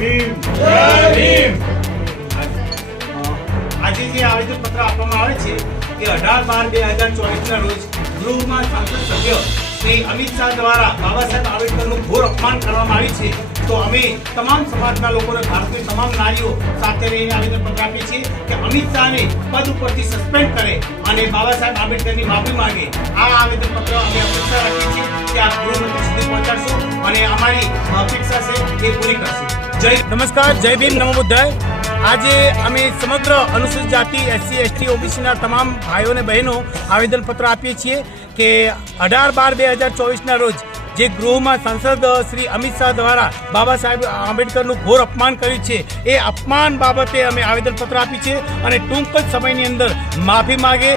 ભીમ. આજે જે આવેદનપત્ર આપવામાં આવે છે કે 18/12/2024 રોજ ગૃહમાં સાંસદ સભ્ય શ્રી અમિત શાહ દ્વારા બાબા સાહેબ આંબેડકરનું ઘોર અપમાન કરવામાં આવ્યું છે, તો અમે તમામ સમાજના લોકોને, ભારતની તમામ નારીઓ સાથે રહીને આવેદનપત્ર આપીએ છીએ કે અમિત શાહને પદ ઉપરથી સસ્પેન્ડ કરે અને બાબા સાહેબ આંબેડકરની માફી માંગે. આ આવેદનપત્ર અમે અપેક્ષા રાખીએ છીએ કે આ ગૃહમંત્રી સુધી પહોંચાડશું અને અમારી અપેક્ષા છે એ પૂરી કરશું. નમસ્કાર, જય ભીમ, નમો બુદ્ધાય. આજે અમે સમગ્ર અનુસૂચિત જાતિ, SC ST OBCના તમામ ભાઈઓને બહેનો આવેદનપત્ર આપીએ છીએ કે 18/12/2024ના રોજ જે ગૃહમાં સાંસદ શ્રી અમિત શાહ દ્વારા બાબા સાહેબ આંબેડકરનું ઘોર અપમાન કર્યું છે, એ અપમાન બાબતે અમે આવેદનપત્ર આપી છે અને ટૂંક જ સમયની અંદર માફી માગે.